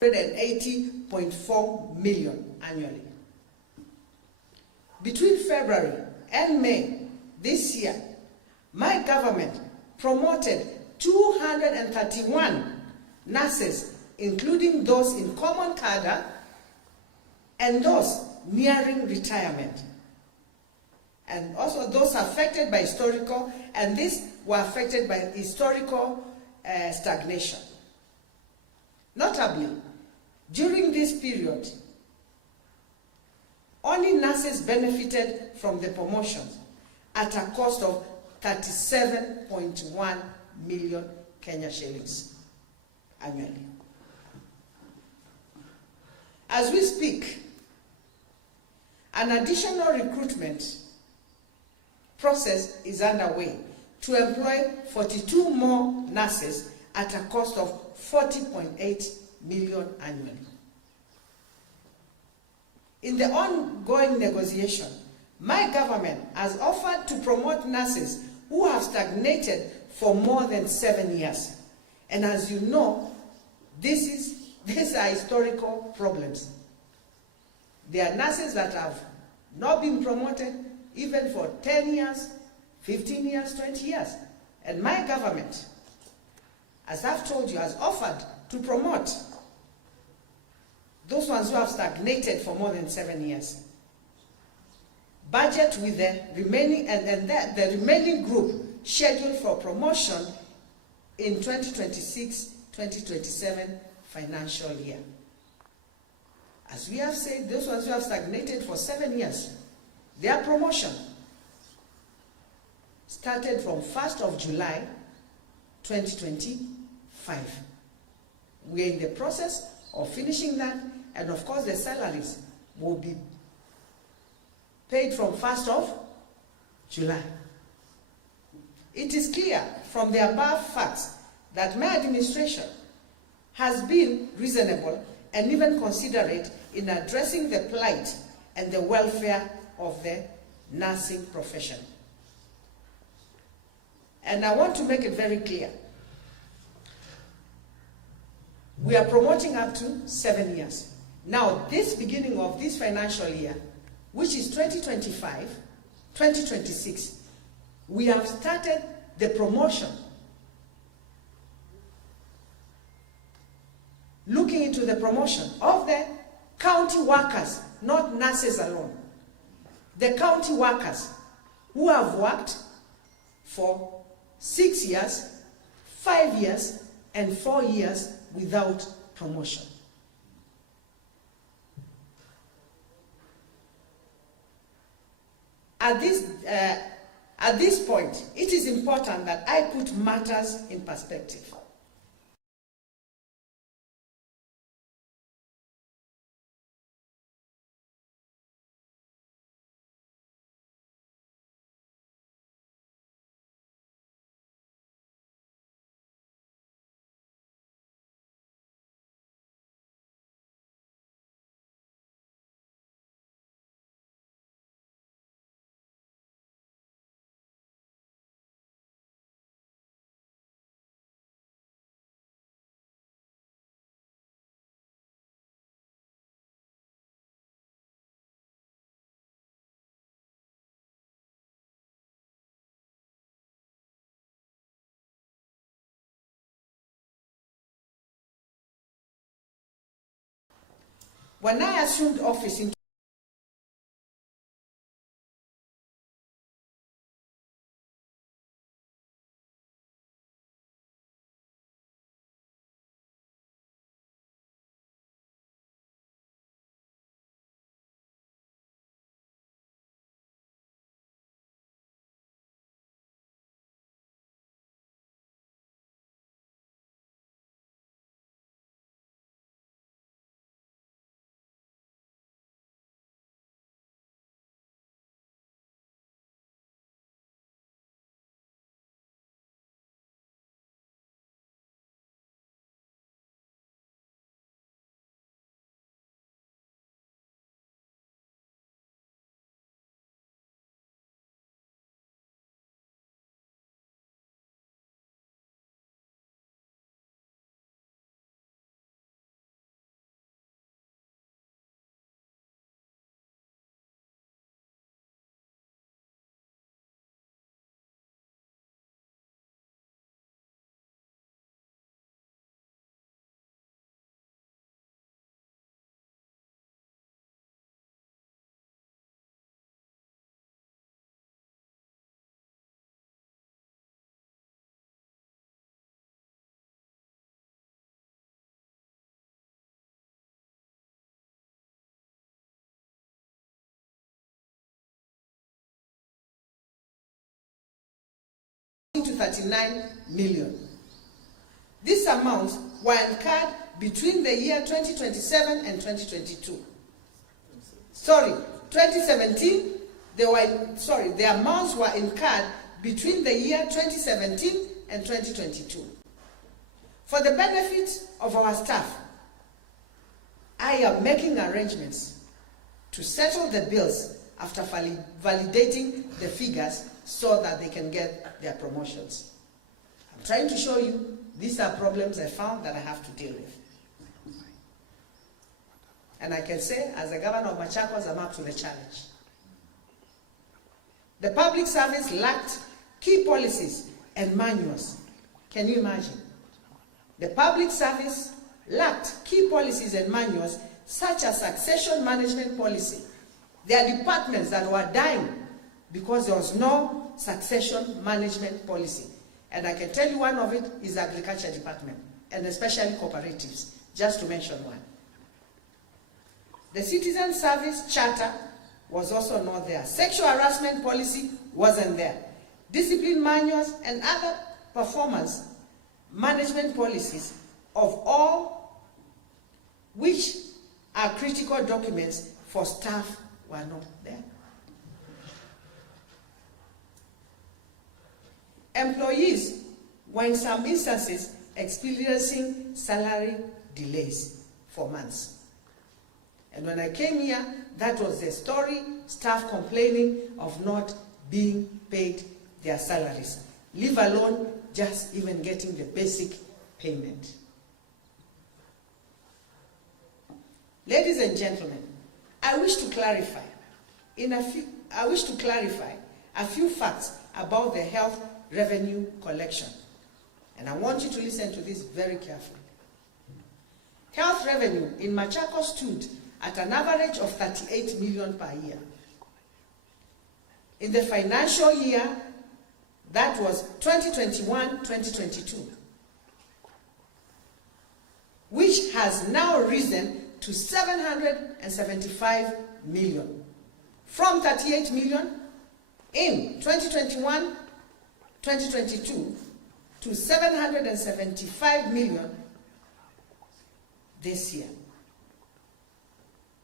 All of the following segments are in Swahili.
180.4 million annually. Between February and May this year, my government promoted 231 nurses, including those in common cadre and those nearing retirement, and also those affected by historical, and these were affected by historical stagnation. Notably, during this period, only nurses benefited from the promotions at a cost of 37.1 million Kenya shillings annually. As we speak, an additional recruitment process is underway to employ 42 more nurses at a cost of 40.8 million annually. In the ongoing negotiation, my government has offered to promote nurses who have stagnated for more than 7 years. And as you know, these are historical problems. There are nurses that have not been promoted even for 10 years, 15 years, 20 years. And my government, as I've told you, has offered to promote those ones who have stagnated for more than 7 years. Budget with the remaining, the remaining group scheduled for promotion in 2026-2027 financial year. As we have said, those ones who have stagnated for 7 years, their promotion started from 1st of July 2025. We are in the process of finishing that, and of course the salaries will be paid from 1st of July. It is clear from the above facts that my administration has been reasonable and even considerate in addressing the plight and the welfare of the nursing profession. And I want to make it very clear, we are promoting up to 7 years. Now, this beginning of this financial year, which is 2025-2026, we have started the promotion, looking into the promotion of the county workers, not nurses alone. The county workers who have worked for 6 years, 5 years, and 4 years without promotion. At this point, it is important that I put matters in perspective. When I assumed office in 139 million. These amounts were incurred between the year 2027 and 2022. Sorry, 2017, the amounts were incurred between the year 2017 and 2022. For the benefit of our staff, I am making arrangements to settle the bills after validating the figures so that they can get their promotions. I'm trying to show you these are problems I found that I have to deal with. And I can say, as the governor of Machakos, I'm up to the challenge. The public service lacked key policies and manuals. Can you imagine? The public service lacked key policies and manuals such as succession management policy. There are departments that were dying because there was no succession management policy. And I can tell you one of it is the agriculture department, and especially cooperatives, just to mention one. The citizen service charter was also not there. Sexual harassment policy wasn't there. Discipline manuals and other performance management policies of all which are critical documents for staff were not there. Employees were in some instances experiencing salary delays for months. And when I came here, that was the story, staff complaining of not being paid their salaries, leave alone just even getting the basic payment. Ladies and gentlemen, I wish to clarify a few facts about the health revenue collection. And I want you to listen to this very carefully. Health revenue in Machakos stood at an average of 38 million per year. In the financial year, that was 2021-2022, which has now risen to 775 million, from 38 million in 2021-2022 to 775 million this year.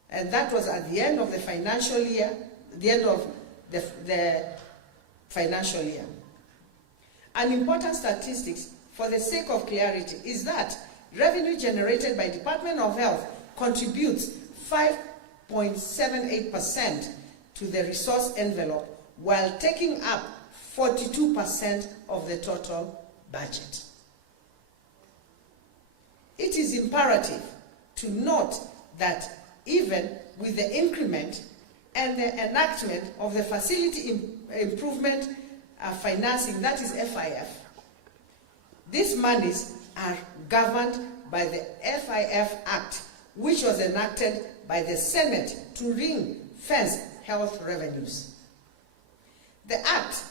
And that was at the end of the financial year, the end of the financial year. An important statistics, for the sake of clarity, is that revenue generated by Department of Health contributes 5.78% to the resource envelope, while taking up 42% of the total budget. It is imperative to note that even with the increment and the enactment of the Facility Improvement Financing, that is FIF, these monies are governed by the FIF Act, which was enacted by the Senate to ring-fence health revenues. The Act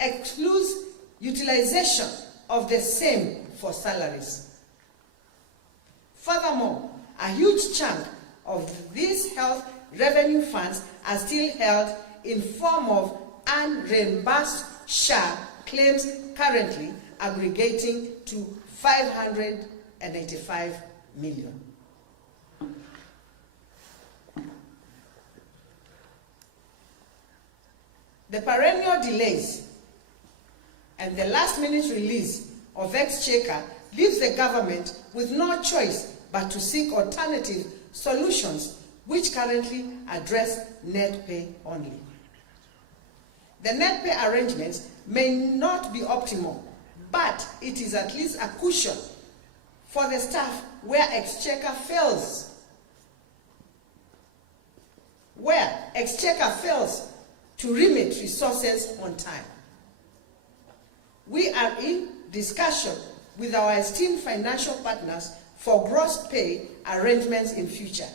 excludes utilization of the same for salaries. Furthermore, a huge chunk of these health revenue funds are still held in form of unreimbursed SHA claims, currently aggregating to 585 million. The perennial delays and the last-minute release of exchequer leaves the government with no choice but to seek alternative solutions which currently address net pay only. The net pay arrangements may not be optimal, but it is at least a cushion for the staff where exchequer fails. To remit resources on time. We are in discussion with our esteemed financial partners for gross pay arrangements in future.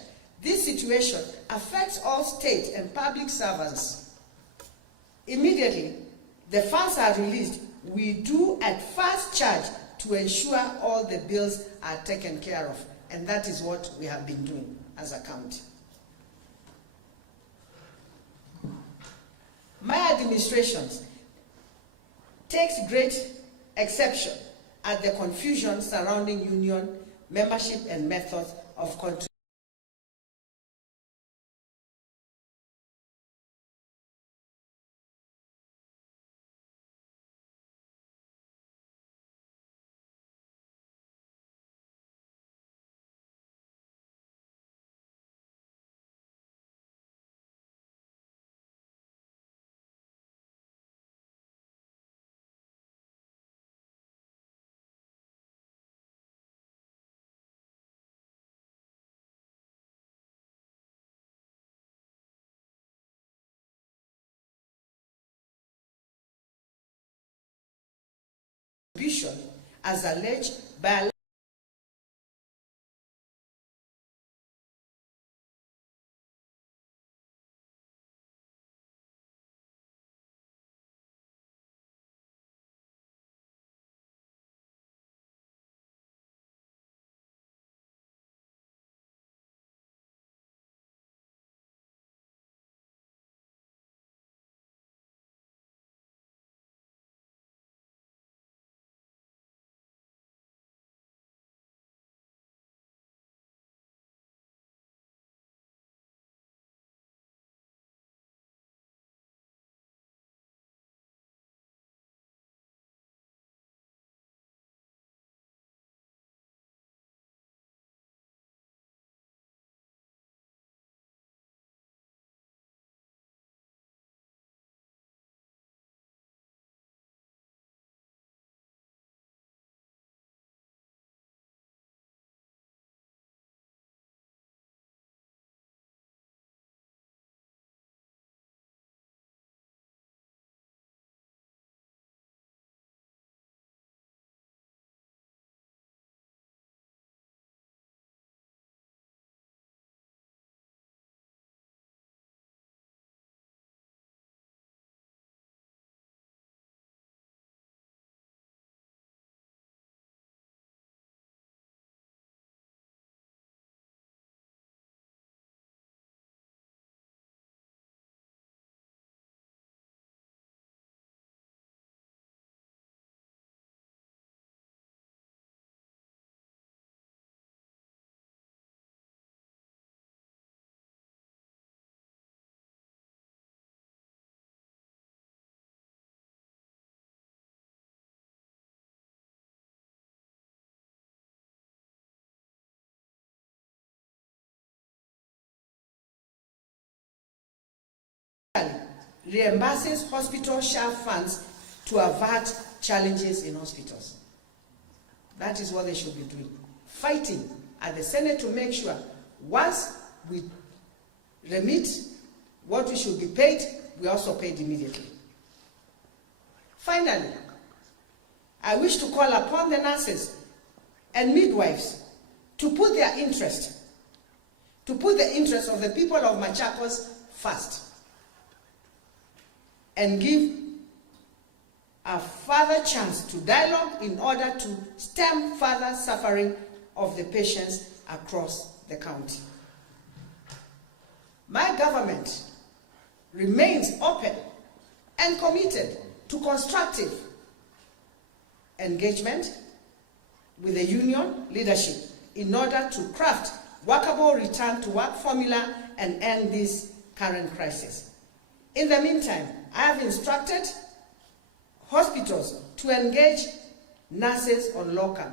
This situation affects all state and public servants. Immediately, the funds are released, we do at first charge to ensure all the bills are taken care of. And that is what we have been doing as a county. My administration takes great exception at the confusion surrounding union membership and methods of contribution. As alleged by reimburses hospital shaft funds to avert challenges in hospitals. That is what they should be doing. Fighting at the Senate to make sure once we remit what we should be paid, we also paid immediately. Finally, I wish to call upon the nurses and midwives to put their interest, to put the interest of the people of Machakos first, and give a further chance to dialogue in order to stem further suffering of the patients across the county. My government remains open and committed to constructive engagement with the union leadership in order to craft workable return to work formula and end this current crisis. In the meantime, I have instructed hospitals to engage nurses on locum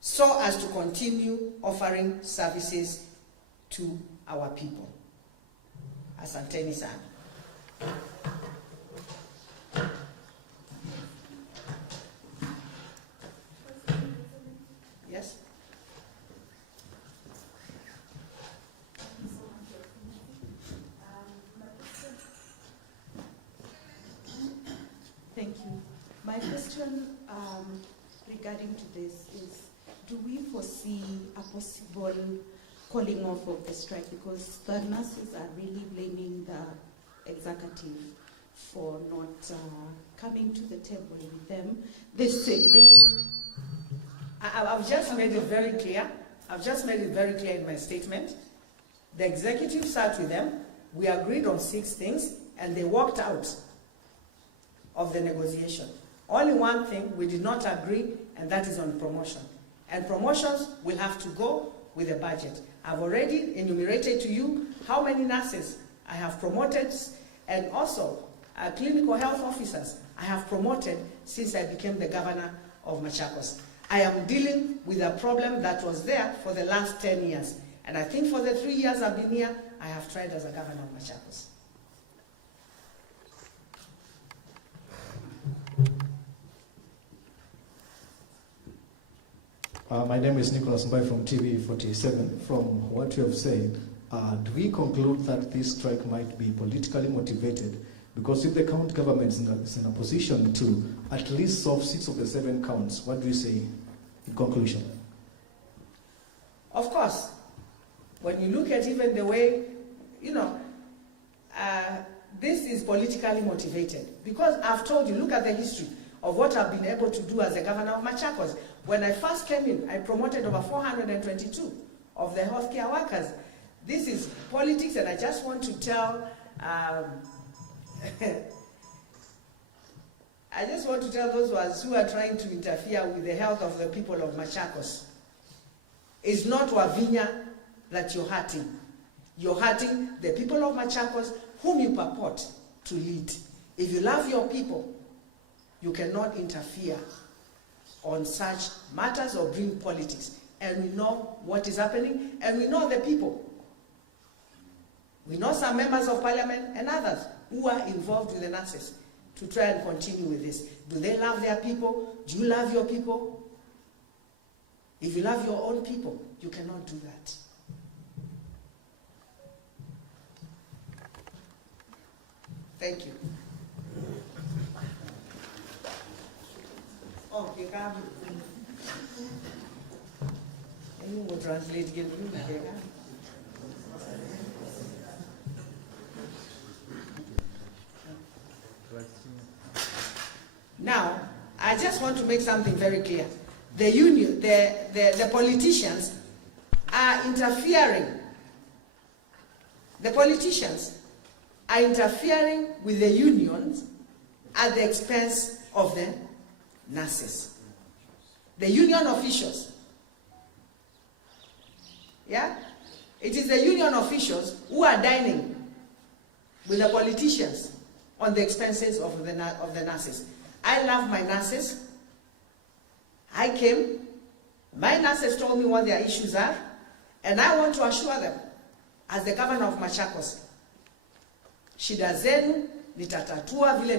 so as to continue offering services to our people. Asanteni sana. Yes? Thank you. My question regarding to this is, do we foresee a possible calling off of the strike? Because the nurses are really blaming the executive for not coming to the table with them. I've just made it very clear. I've just made it very clear in my statement. The executive sat with them. We agreed on 6 things, and they walked out. of the negotiation. Only one thing we did not agree, and that is on promotion. And promotions will have to go with the budget. I've already enumerated to you how many nurses I have promoted, and also clinical health officers I have promoted since I became the governor of Machakos. I am dealing with a problem that was there for the last 10 years. And I think for the 3 years I've been here, I have tried as a governor of Machakos. My name is Nicholas Mbai from TV47. From what you have said, do we conclude that this strike might be politically motivated? Because if the county government is in a position to at least solve 6 of the 7 counts, what do you say in conclusion? Of course, when you look at even the way, this is politically motivated. Because I've told you, look at the history of what I've been able to do as the governor of Machakos. When I first came in, I promoted over 422 of the healthcare workers. This is politics, and I just want to tell, I just want to tell those who are trying to interfere with the health of the people of Machakos. It's not Wavinya that you're hurting. You're hurting the people of Machakos whom you purport to lead. If you love your people, you cannot interfere on such matters or bring politics. And we know what is happening, and we know the people. We know some members of parliament and others who are involved with the nurses to try and continue with this. Do they love their people? Do you love your people? If you love your own people, you cannot do that. Thank you. Oh, you can. You will translate again. Now, I just want to make something very clear. The union, the politicians are interfering. The politicians are interfering with the unions at the expense of the nurses. The union officials. Yeah? It is the union officials who are dining with the politicians on the expenses of the nurses. I love my nurses. I came, my nurses told me what their issues are, and I want to assure them, as the governor of Machakos, shida zenu nitatatua vile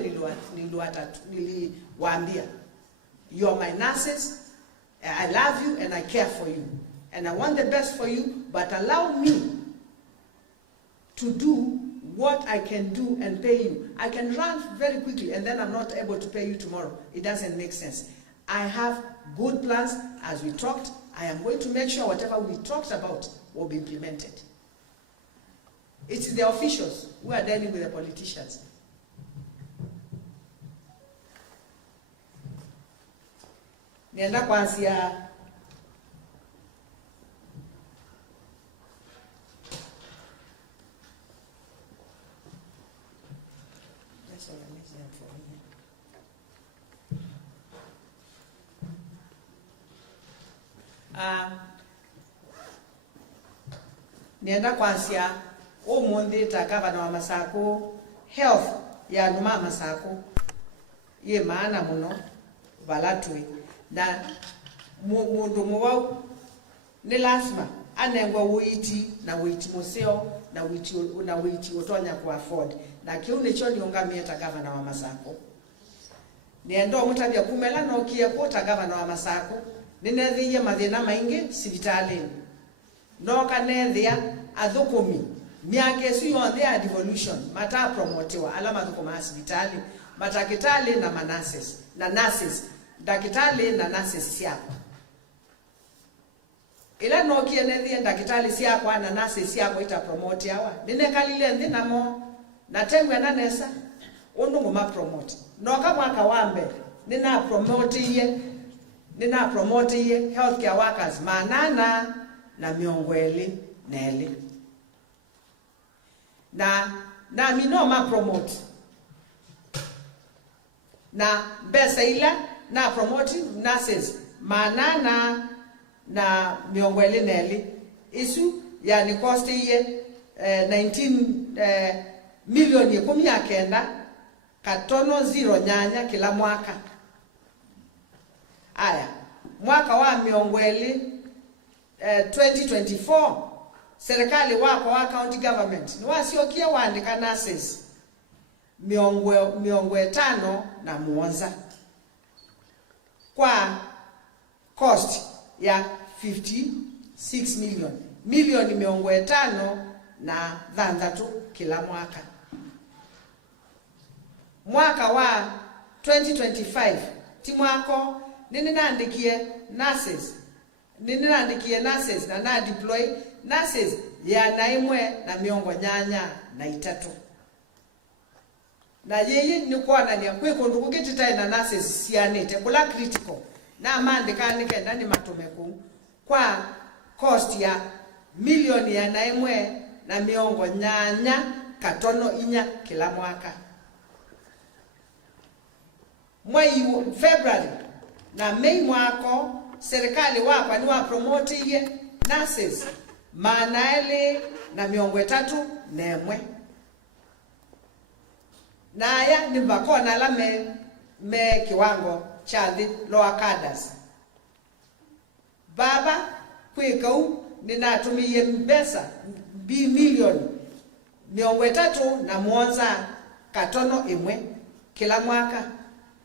niliwaambia. You are my nurses, I love you and I care for you. And I want the best for you, but allow me to do what I can do and pay you. I can run very quickly and then I'm not able to pay you tomorrow. It doesn't make sense. I have good plans. As we talked, I am going to make sure whatever we talked about will be implemented. It's the officials who are dealing with the politicians. Nienda kuanzia nienda kuanzia umundi takavana wa Masako health ya numa Masako ye maana muno balatwe na mundu muwau ni lazima anengwa witi na witi museo na witi otonya ku afford na kiu nicho niongamia takavana wa Masako niendo mutabya kumela no kiye ko takavana wa Masako ninethiye mathina maingi sibitalini no kanethia athukumi miake su yonthe ya devolution mata promotewa ala mathukuma hospitali matakitali na manases na nurses dakitali na nurses siako ila no kienethia dakitali siako na nurses siako ita promote yawa ninekalile nthina mo na tengwe na nesa undu ngoma promote no ka mwaka wambe nina promote ye healthcare workers manana na miongweli neli na mi no ma promote na mbesa ila na promote nurses manana na miongwele neli isu yani cost ye 19 milioni 19 katono 0 nyanya kila mwaka. Aya, mwaka wa miongwele 2024 serikali wako wa county government ni wasiokia waandika nurses miongwe 5 na muonza kwa cost ya 56 milioni miongwe 5 na dhandatu kila mwaka. Mwaka wa 2025 timwako nini naandikie nurses na deploy nurses ya naimwe na miongo nyanya na 3 na yeye ni kuona ni kwekundu kukitita na nurses sianete kula critical na maandikani kenda ni matumeku kwa cost ya milioni ya naimwe na miongo nyanya katono inya kila mwaka. Mwezi February na Mei mwako serikali wako ni wa promote ye nurses manaele na miongo 3 nemwe naya ni bakona la me kiwango cha the lower cadres. Baba kwikau ninatumie mbesa bi milioni miongo 3 na muonza katono imwe kila mwaka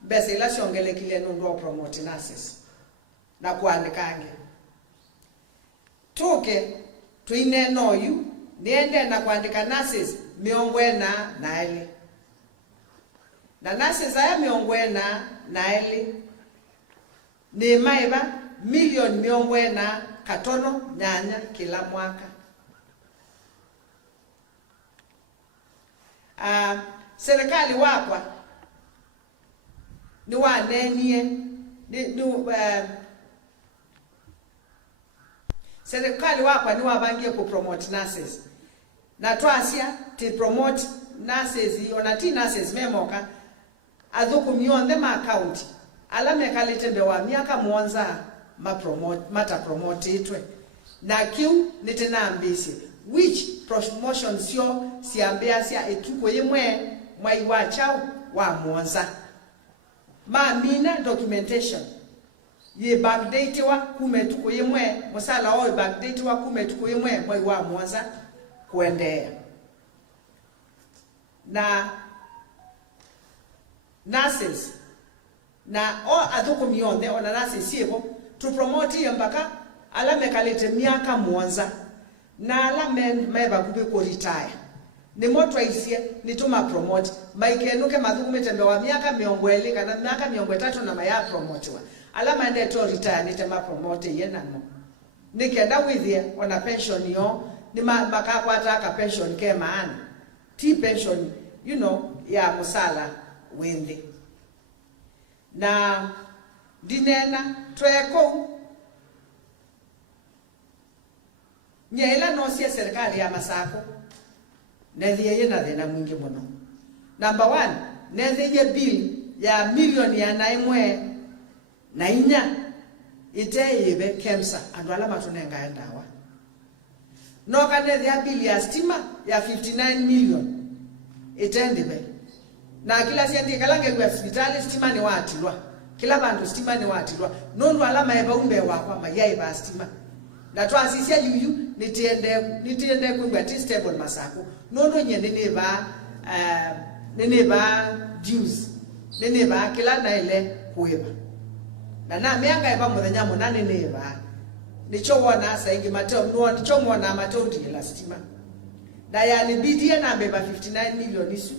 mbesa ila siongele kile ndo promote nurses na kuandikange toke tuine noyu niende na kuandika nurses miongo 4 na ele na nurses aya miongo 4 na ele ni maiba milioni miongo 4 katono nyanya kila mwaka. Serikali wakwa ni wanenie serikali wakwa ni wabangie ku promote nurses na twasia to promote nurses onati nurses memoka adhuku mionde ma account ala mekalete wa miaka muonza mata promote itwe na kiu nitena ambisi which promotion sio siambia sia etuko yemwe mwai wa chao wa muonza mina documentation ye backdate wa kumetuko yemwe musala o backdate wa kumetuko yemwe mwai wa muonza kuendea na nurses na o adhuku mionde ona nurses siebo to promote yembaka ala mekalete miaka muonza na ala meba kube ko retire ni moto isie ni tuma promote maikenuke madhuku metembe wa miaka miongweli kana miaka miongo 3 na maya promote wa ala mande to retire ni tema promote yena no nikenda withie wana pension yo ni makakwa ataka pension ke maana ti pension you know ya musala wende na dinena tweko nyela no sia serikali ya Masako nethiye na thina mwingi muno. Number 1 nethiye bill ya milioni ya naimwe na inya iteibe KEMSA andu ala matunenga endawa no kanethiya bill ya stima ya 59 million itendibe na kila siandi kalange kwa hospitali stima ni watilwa kila bandu stima ni watilwa nondu alama eba umbe wakwa mayai ba stima na twasisia yuyu nitiende kwingwa stable Masako nondu nyende neba juice neba kila na ile kuiba na mianga eba muthenya munane neba nicho wona saingi mateo no nicho mona mateo ndila stima na yani bidie na beba 59 million isu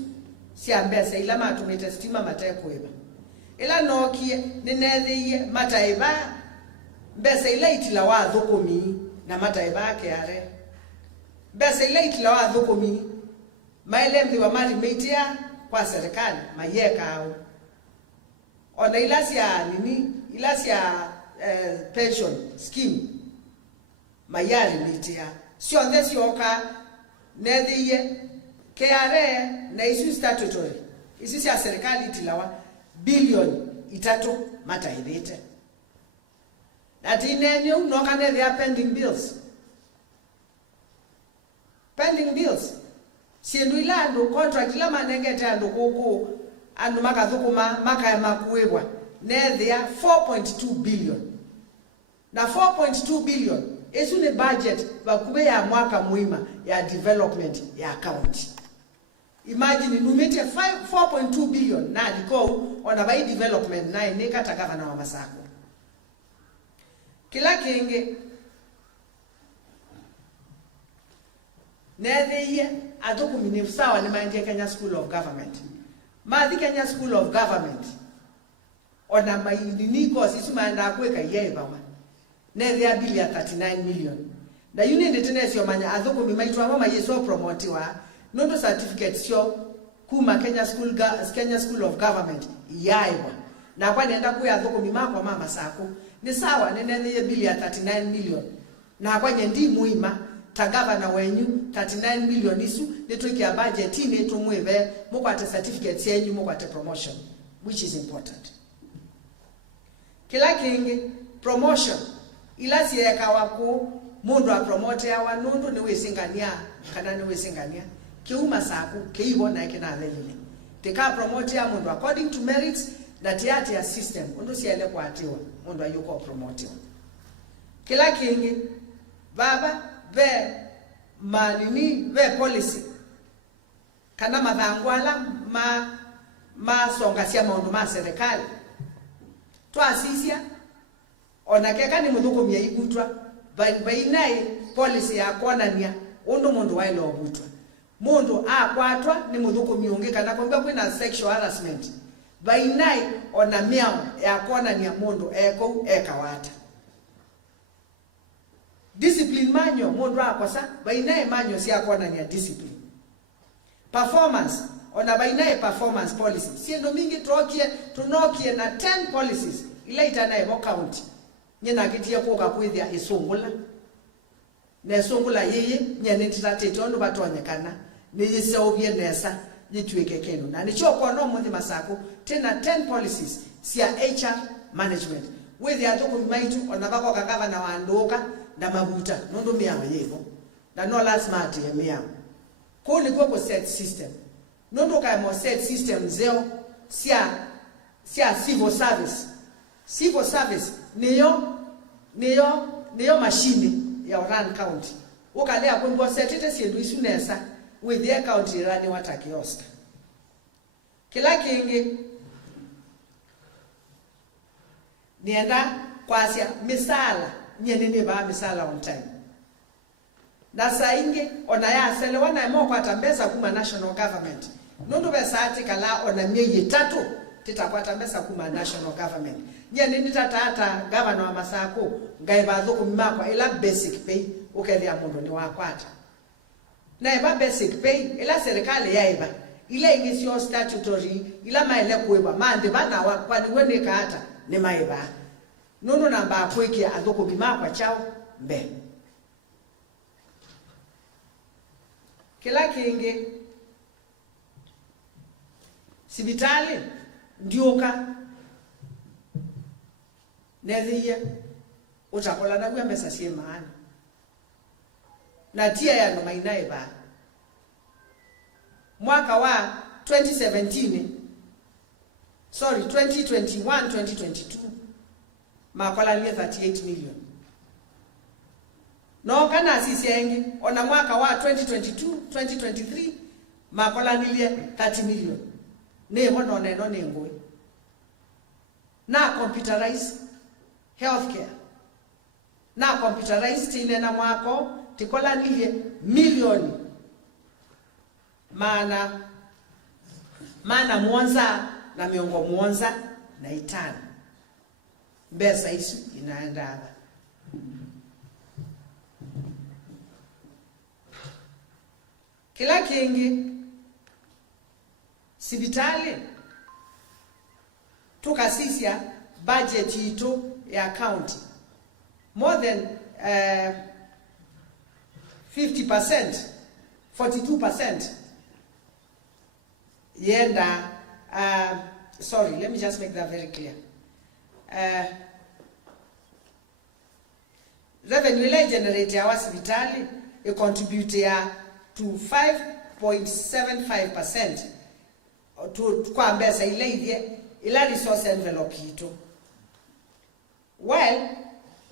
si ambesa ila matumite stima mateko eba ila nokie ninethiye mataiba mbesa ila itila wa thukumi na mataiba ke are mbesa ila itila wa thukumi maile mthi wa mali metia kwa serikali mayeka au ona ila sia nini ila sia pension scheme mayali metia sio ndesi oka nethiye KRA na isu statutory isi sia serikali tilawa billion itatu mataithite. That in any no can they are pending bills. Pending bills. Sienduilando contract la manengete ando koko ando makazukuma maka ya makuewa. Ne they are 4.2 billion. Na 4.2 billion is in the budget bakube ya mwaka muima ya development ya county. Imagine numete 4.2 billion na liko on a development na ineka takavana wa Masako. Kila kenge netheye adoku minifusawa ni manje Kenya School of Government. Mathi Kenya School of Government ona maini course isumanda kweka yeba wa. Netheye bili ya 39 million. Na yune ndetene sio manya adoku mimaitwa mama yeso promotiwa nondo certificate sio kuma Kenya School of Government yaiwa. Na kwa nenda kuya adoku mimako mama Sako. Ni sawa nene bili ya 39 million. Na kwa nyendi muima tagava na wenyu 39 million isu netweki ya budget ine tumwebe mukwate certificates yenyu mukwate promotion, which is important. Kila kingi promotion ila siyeka wako mundu wa promote ya wanundu ni wesingania kana ni wesingania kiuma saku kiibona ikina lelile tika promote ya mundu according to merits na tiati ya system undu siele kwa atiwa mundu ayuko promotiwa. Kila kingi baba ve manini ve policy kana madhangwala songa sia maundu ma serikali twasisia onakeka ni muthuko mia igutwa bainai policy ya konania undu mundu waile obutwa mundu akwatwa ni muthuko miungi kana kwamba kwina sexual harassment bainai ona miao ya konania mundu eko ekawata discipline manyo mundu akosa bainae manyo si akona ni discipline. Performance ona bainae performance policy siendo mingi tunokie na 10 policies ila itanae mo county nyina kitia koka kwithia isungula na sungula yeye nyene titatete ondo batonyekana ni yiseobie nesa yitweke kenu na nicho kwa no muthi Masako tena 10 policies sia HR management with ya toko maitu onabako kagava na wandoka na mabuta nondo miawa yego na no last mart ya miawa ko liko ko set system nondo ka mo set system zeo sia civil service niyo machine ya run county ukalea kumbo setete siendu isunesa with their county rani watakiosta. Kila kingi nienda kwasia misala nyenene ba misala on time. Na sainge ona ya sele wana mo kwata mbesa kuma national government. Nondo besati kala ona mieye tatu titakwata mbesa kuma national government. Nyenene tata governor wa Masako ngaibazo kummakwa ila basic pay ukethia mundu ni wakwata. Na eba basic pay ila serikali yaiba ila ingisio statutory ila maile kueba mande bana wa kwani wene kaata ni maiba nono namba akweki adoko bimakwa chao mbe. Kila kingi sibitali ndioka nethiye utakola na gwa mesa sie maana na tia ya no mainai ba mwaka wa 2021 2022 makola ni 38 million no kana sisiengi ona mwaka wa 2022 makola ni 30 million ne hono neno nengwe na computerized healthcare na computerized tine na mwako tikola nilie milioni maana muonza na miongo muonza na itano mbesa isu inaenda hapa. Kila kingi sibitali tukasisia budget ito ya county more than 50%, 42% yenda sorry, let me just make that very clear. Revenue ile generate ya hospitali e contribute to 5.75% to kwa mbesa ile ithie ila resource envelope hito. While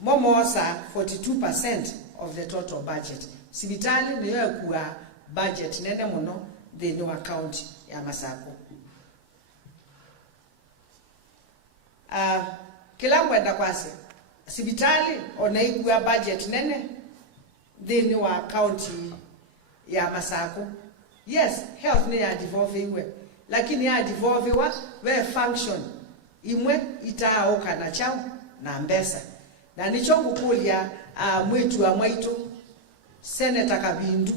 momosa 42% of the total budget. Sibitali niyo kuwa budget nene muno the new account ya Masako. Kila mwenda kwase sibitali onaikuwa budget nene the new account ya Masako. Yes, health ni ya devolve iwe, lakini ya devolve wa we function imwe itaoka na chao na mbesa. Na nicho kukulia mwitu wa mwaito Senator Kabindu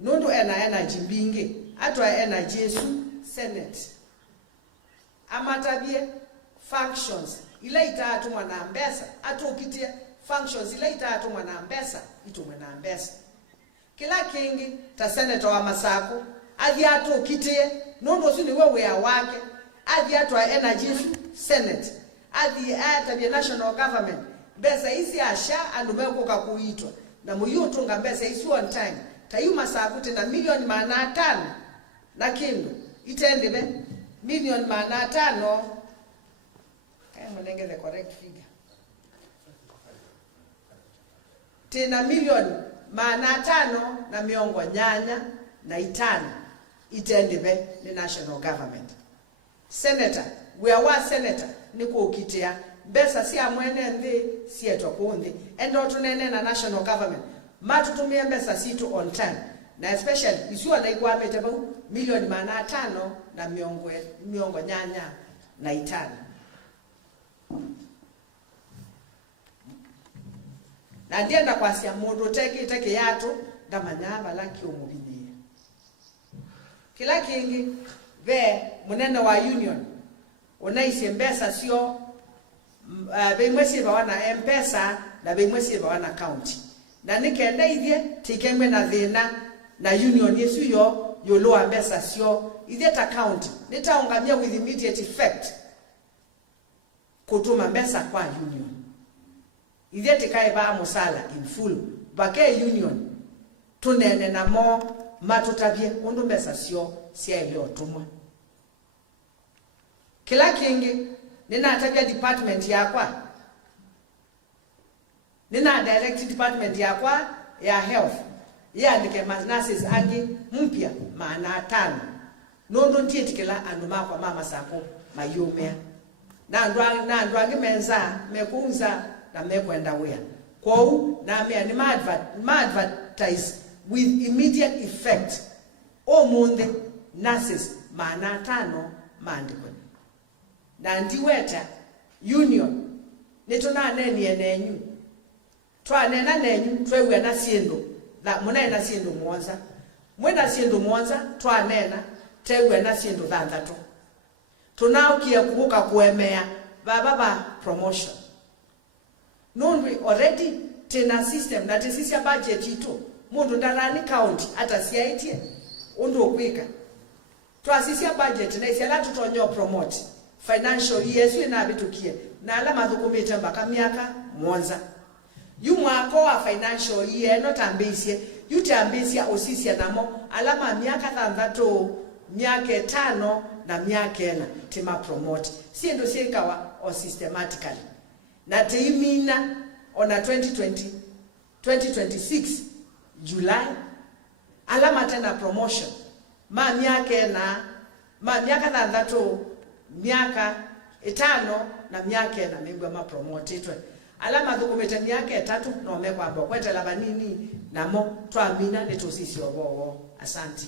nondo ena jimbinge atwa ena Jesu Senate amatabie functions ile itatu mwana mbesa atokitie functions ile itatu mwana mbesa itumwe na mbesa kila kingi ta Senator wa Masako athi atokitie nondo sini wewe wake athi atwa ena Jesu Senate athi atabie national government besa isi asha andumeko kakuitwa na muyutunga mbesa isi on time tayuma Masako tena milioni 500 na kindu itendebe milioni 500 mlenge the correct figure tena milioni 500 na miongo nyanya na itano itendebe ni national government. Senator we are senator niko ukitia besa si amwene ndi si etokundi endo tunene na national government matutumie mbesa situ on time na especially isiwa na ikuwa metebu milioni 500 na miongo nyanya na itano na ndienda kwa sia mundu teke yato ndamanyaba laki umubinie kila kingi ve munene wa union unaisi mbesa sio beimwesi bawana M-Pesa na beimwesi bawana county na nikenda ithie tikemwe na thina na union yesu yo yoloa mbesa sio ithie ta county nitaungamia with immediate effect kutuma mbesa kwa union ithie tikae ba musala in full bake union tunene na mo matutabie undu mbesa sio sia ile otumwa kila kingi nina atabia department yakwa nina direct department yakwa ya health yandike nurses angi mpya 500 nondo ntiyetikela anduma kwa mama Sako mayomea na ndwangi menza mekunza na mekwenda wea kwou na me ni advertise with immediate effect omunde nurses 500 mandikwe na ndiweta union nituna neni enenyu twanena nenyu twewe na siendo la munena siendo mwanza mwenda siendo mwanza twanena tewe na siendo thanthatu tunaukia kubuka kuemea baba promotion nonwe already tena system na tesisia budget ito mundu ndarani county hata siaitie undu okwika twasisia budget na isia latu tonyo promote financial year sio na bitukie na alama thukumite mbaka miaka mwanza yumwako wa financial year no tambisie yutambisia osisia namo alama miaka thanthatu miaka 5 na miaka 4 tima promote siendo sikawa o systematically na teimina ona 2026 July alama tena promotion miaka thanthatu miaka 5 na miaka 4 mengwa ma promote itwe alama thukumite miaka 3 no mekwa kwetela banini namo twamina netosisi obowo asante.